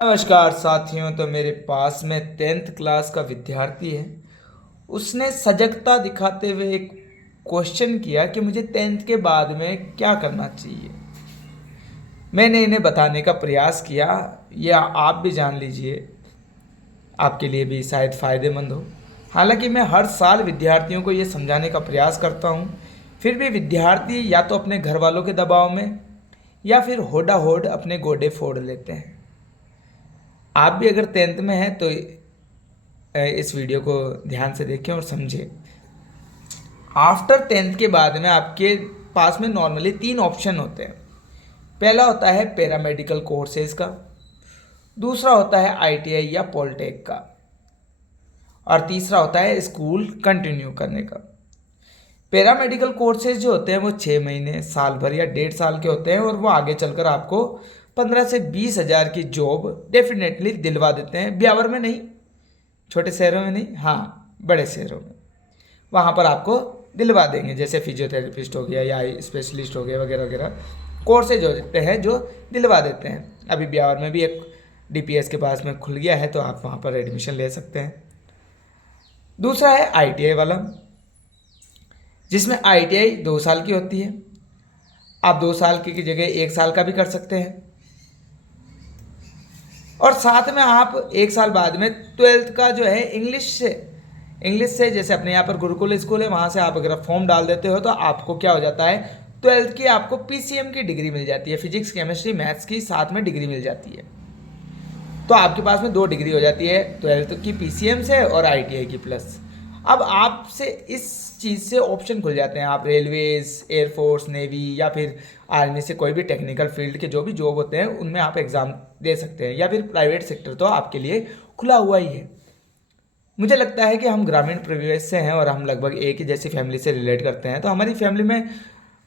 नमस्कार साथियों। तो मेरे पास में 10th क्लास का विद्यार्थी है। उसने सजगता दिखाते हुए एक क्वेश्चन किया कि मुझे 10th के बाद में क्या करना चाहिए। मैंने इन्हें बताने का प्रयास किया, या आप भी जान लीजिए, आपके लिए भी शायद फ़ायदेमंद हो। हालांकि मैं हर साल विद्यार्थियों को ये समझाने का प्रयास करता हूँ, फिर भी विद्यार्थी या तो अपने घर वालों के दबाव में या फिर होड़ा होड़ अपने गोडे फोड़ लेते हैं। आप भी अगर 10th में हैं तो इस वीडियो को ध्यान से देखें और समझें। आफ्टर 10th के बाद में आपके पास में नॉर्मली 3 ऑप्शन होते हैं। पहला होता है पैरामेडिकल कोर्सेज का, दूसरा होता है आईटीआई या पॉलिटेक का, और तीसरा होता है स्कूल कंटिन्यू करने का। पैरामेडिकल कोर्सेज जो होते हैं वो 6 महीने, साल भर या 1.5 साल के होते हैं, और वो आगे चलकर आपको 15 से 20 हज़ार की जॉब डेफिनेटली दिलवा देते हैं। ब्यावर में नहीं, छोटे शहरों में नहीं, हाँ बड़े शहरों में, वहाँ पर आपको दिलवा देंगे। जैसे फिजियोथेरेपिस्ट हो गया या आई स्पेशलिस्ट हो गया वगैरह वगैरह कोर्सेज होते हैं जो दिलवा देते हैं। अभी ब्यावर में भी एक डीपीएस के पास में खुल गया है, तो आप वहाँ पर एडमिशन ले सकते हैं। दूसरा है आईटीआई वाला, जिसमें आईटीआई 2 साल की होती है। आप 2 साल की जगह 1 साल का भी कर सकते हैं, और साथ में आप 1 साल बाद में 12th का जो है इंग्लिश से जैसे अपने यहाँ पर गुरुकुल स्कूल है, वहाँ से आप अगर फॉर्म डाल देते हो तो आपको क्या हो जाता है, 12th की आपको पीसीएम की डिग्री मिल जाती है, फिजिक्स केमिस्ट्री मैथ्स की साथ में डिग्री मिल जाती है। तो आपके पास में 2 डिग्री हो जाती है, 12th की पीसीएम से और आईटीआई की प्लस। अब आपसे इस चीज़ से ऑप्शन खुल जाते हैं, आप रेलवेज, एयरफोर्स, नेवी या फिर आर्मी से कोई भी टेक्निकल फील्ड के जो भी जॉब होते हैं उनमें आप एग्ज़ाम दे सकते हैं, या फिर प्राइवेट सेक्टर तो आपके लिए खुला हुआ ही है। मुझे लगता है कि हम ग्रामीण परिवेश से हैं और हम लगभग एक ही जैसी फैमिली से रिलेट करते हैं। तो हमारी फैमिली में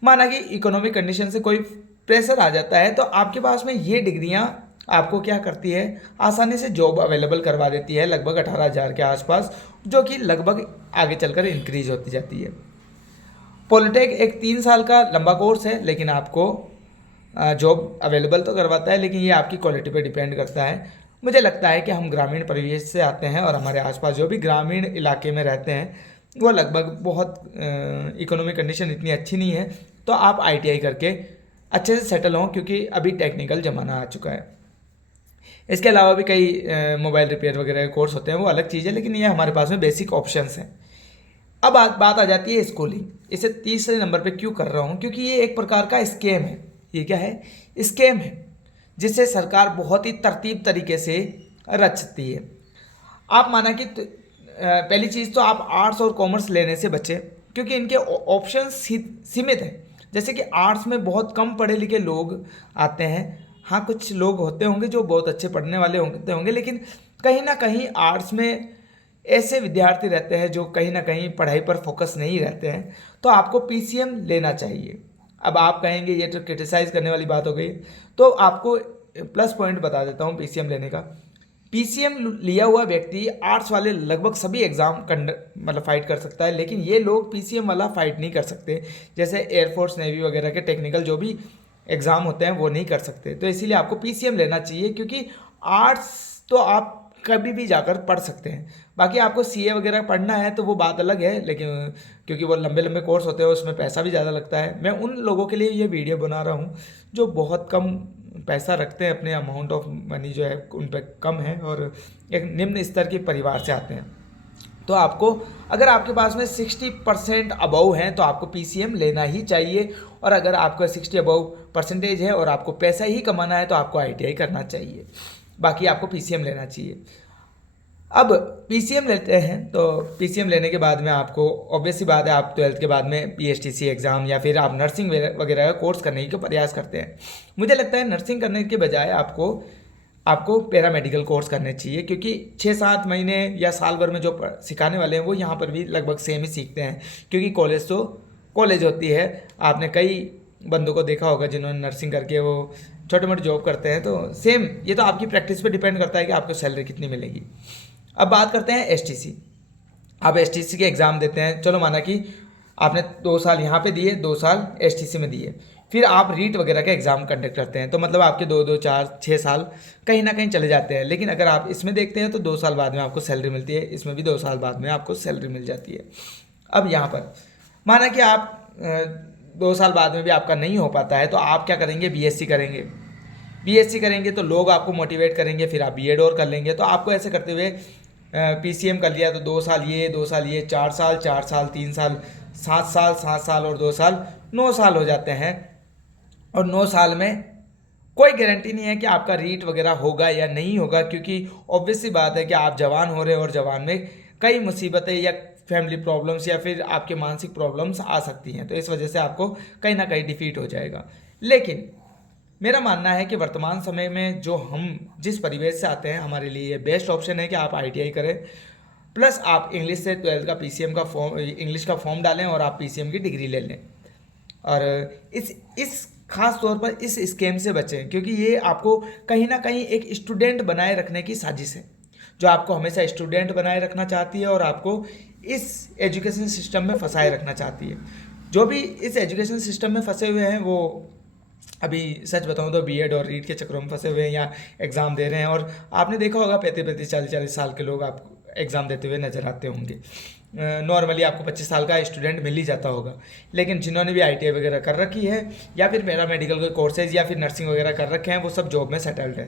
माना कि इकोनॉमिक कंडीशन से कोई प्रेशर आ जाता है, तो आपके पास में ये डिग्रियां आपको क्या करती है, आसानी से जॉब अवेलेबल करवा देती है, लगभग 18,000 के आसपास, जो कि लगभग आगे चलकर इंक्रीज होती जाती है। पॉलिटेक एक 3 साल का लंबा कोर्स है, लेकिन आपको जॉब अवेलेबल तो करवाता है, लेकिन ये आपकी क्वालिटी पर डिपेंड करता है। मुझे लगता है कि हम ग्रामीण परिवेश से आते हैं और हमारे आसपास जो भी ग्रामीण इलाके में रहते हैं वो लगभग बहुत इकोनॉमिक कंडीशन इतनी अच्छी नहीं है, तो आप आईटीआई करके अच्छे से सेटल हों, क्योंकि अभी टेक्निकल ज़माना आ चुका है। इसके अलावा भी कई मोबाइल रिपेयर वगैरह के कोर्स होते हैं, वो अलग चीज़ है, लेकिन ये हमारे पास में बेसिक ऑप्शंस हैं। अब बात आ जाती है स्कूलिंग। इसे तीसरे नंबर पे क्यों कर रहा हूँ, क्योंकि ये एक प्रकार का स्कैम है। ये क्या है? स्कैम है, जिसे सरकार बहुत ही तरतीब तरीके से रचती है। आप माना कि पहली चीज़ तो आप आर्ट्स और कॉमर्स लेने से बचें, क्योंकि इनके ऑप्शन सीमित हैं। जैसे कि आर्ट्स में बहुत कम पढ़े लिखे लोग आते हैं। हाँ, कुछ लोग होते होंगे जो बहुत अच्छे पढ़ने वाले होंगे, लेकिन कहीं ना कहीं आर्ट्स में ऐसे विद्यार्थी रहते हैं जो कहीं ना कहीं पढ़ाई पर फोकस नहीं रहते हैं। तो आपको पीसीएम लेना चाहिए। अब आप कहेंगे ये तो क्रिटिसाइज़ करने वाली बात हो गई, तो आपको प्लस पॉइंट बता देता हूँ पीसीएम लेने का। पीसीएम लिया हुआ व्यक्ति आर्ट्स वाले लगभग सभी एग्ज़ाम मतलब फाइट कर सकता है, लेकिन ये लोग पीसीएम वाला फाइट नहीं कर सकते। जैसे एयरफोर्स, नेवी वगैरह के टेक्निकल जो भी एग्ज़ाम होते हैं वो नहीं कर सकते। तो इसीलिए आपको पीसीएम लेना चाहिए, क्योंकि आर्ट्स तो आप कभी भी जाकर पढ़ सकते हैं। बाकी आपको सीए वगैरह पढ़ना है तो वो बात अलग है, लेकिन क्योंकि वो लंबे लंबे कोर्स होते हैं उसमें पैसा भी ज़्यादा लगता है। मैं उन लोगों के लिए ये वीडियो बना रहा हूँ जो बहुत कम पैसा रखते हैं, अपने अमाउंट ऑफ मनी जो है उन पर कम है और एक निम्न स्तर के परिवार से आते हैं। तो आपको, अगर आपके पास में 60% अबव हैं तो आपको पीसीएम लेना ही चाहिए, और अगर आपका 60 अबव परसेंटेज है और आपको पैसा ही कमाना है तो आपको आईटीआई करना चाहिए। बाकी आपको पीसीएम लेना चाहिए। अब पीसीएम लेते हैं तो पीसीएम लेने के बाद में आपको ऑब्वियस सी बात है, आप 12th के बाद में पीएचटीसी एग्ज़ाम या फिर आप नर्सिंग वगैरह का कोर्स करने की प्रयास करते हैं। मुझे लगता है नर्सिंग करने के बजाय आपको पैरामेडिकल कोर्स करने चाहिए, क्योंकि 6-7 महीने या साल भर में जो सिखाने वाले हैं वो यहाँ पर भी लगभग सेम ही सीखते हैं, क्योंकि कॉलेज तो कॉलेज होती है। आपने कई बंदों को देखा होगा जिन्होंने नर्सिंग करके वो छोटे मोटे जॉब करते हैं, तो सेम ये तो आपकी प्रैक्टिस पे डिपेंड करता है कि आपको सैलरी कितनी मिलेगी। अब बात करते हैं एसटीसी। आप एसटीसी के एग्ज़ाम देते हैं, चलो माना कि आपने 2 साल यहाँ पे दिए, 2 साल एसटीसी में दिए। फिर आप रीट वगैरह का एग्ज़ाम कंडक्ट करते हैं, तो मतलब आपके 2-2 4-6 साल कहीं ना कहीं चले जाते हैं। लेकिन अगर आप इसमें देखते हैं तो 2 साल बाद में आपको सैलरी मिलती है, इसमें भी 2 साल बाद में आपको सैलरी मिल जाती है। अब यहाँ पर माना कि आप 2 साल बाद में भी आपका नहीं हो पाता है, तो आप क्या करेंगे, बीएससी करेंगे। बीएससी करेंगे तो लोग आपको मोटिवेट करेंगे, फिर आप बीएड और कर लेंगे। तो आपको ऐसे करते हुए पीसीएम कर लिया तो 2 साल ये, 2 साल ये, 4 साल, 4 साल, 3 साल, 7 साल, 7 साल और 2 साल, 9 साल हो जाते हैं। और 9 साल में कोई गारंटी नहीं है कि आपका रीट वगैरह होगा या नहीं होगा, क्योंकि ऑब्वियस सी बात है कि आप जवान हो रहे हो और जवान में कई मुसीबतें या फैमिली प्रॉब्लम्स या फिर आपके मानसिक प्रॉब्लम्स आ सकती हैं, तो इस वजह से आपको कहीं ना कहीं डिफीट हो जाएगा। लेकिन मेरा मानना है कि वर्तमान समय में जो हम जिस परिवेश से आते हैं, हमारे लिए ये बेस्ट ऑप्शन है कि आप आईटीआई करें, प्लस आप इंग्लिश से 12th का पीसीएम का फॉर्म, इंग्लिश का फॉर्म डालें और आप पीसीएम की डिग्री ले लें। और इस खास तौर पर इस स्कैम से बचें, क्योंकि ये आपको कहीं ना कहीं एक स्टूडेंट बनाए रखने की साजिश है, जो आपको हमेशा स्टूडेंट बनाए रखना चाहती है और आपको इस एजुकेशन सिस्टम में फंसाए रखना चाहती है। जो भी इस एजुकेशन सिस्टम में फंसे हुए हैं वो अभी सच बताऊं तो बीएड और रीट के चक्रों में फंसे हुए हैं या एग्ज़ाम दे रहे हैं। और आपने देखा होगा 35-40 साल के लोग आप एग्ज़ाम देते हुए नज़र आते होंगे। नॉर्मली आपको 25 साल का स्टूडेंट मिल ही जाता होगा। लेकिन जिन्होंने भी आईटीआई वगैरह कर रखी है या फिर पैरामेडिकल के कोर्सेज या फिर नर्सिंग वगैरह कर रखे हैं, वो सब जॉब में सेटल्ड है।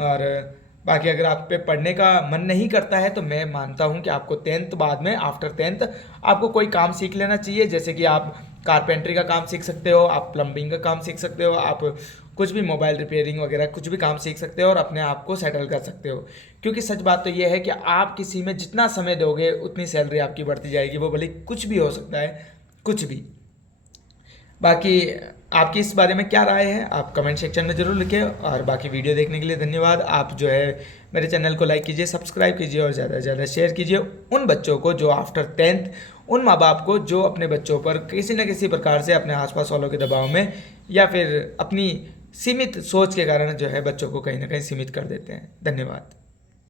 और बाकी अगर आप पे पढ़ने का मन नहीं करता है तो मैं मानता हूँ कि आपको 10th बाद में, आफ्टर 10th आपको कोई काम सीख लेना चाहिए। जैसे कि आप कारपेंट्री का काम सीख सकते हो, आप प्लम्बिंग का काम सीख सकते हो, आप कुछ भी मोबाइल रिपेयरिंग वगैरह कुछ भी काम सीख सकते हो और अपने आप को सेटल कर सकते हो। क्योंकि सच बात तो ये है कि आप किसी में जितना समय दोगे उतनी सैलरी आपकी बढ़ती जाएगी, वो भले कुछ भी हो सकता है, कुछ भी। बाकी आपकी इस बारे में क्या राय है आप कमेंट सेक्शन में ज़रूर लिखें। और बाकी वीडियो देखने के लिए धन्यवाद। आप जो है मेरे चैनल को लाइक कीजिए, सब्सक्राइब कीजिए और ज़्यादा से ज़्यादा शेयर कीजिए उन बच्चों को जो आफ्टर 10th, उन माँ बाप को जो अपने बच्चों पर किसी न किसी प्रकार से अपने आसपास वालों के दबाव में या फिर अपनी सीमित सोच के कारण जो है बच्चों को कहीं ना कहीं सीमित कर देते हैं। धन्यवाद।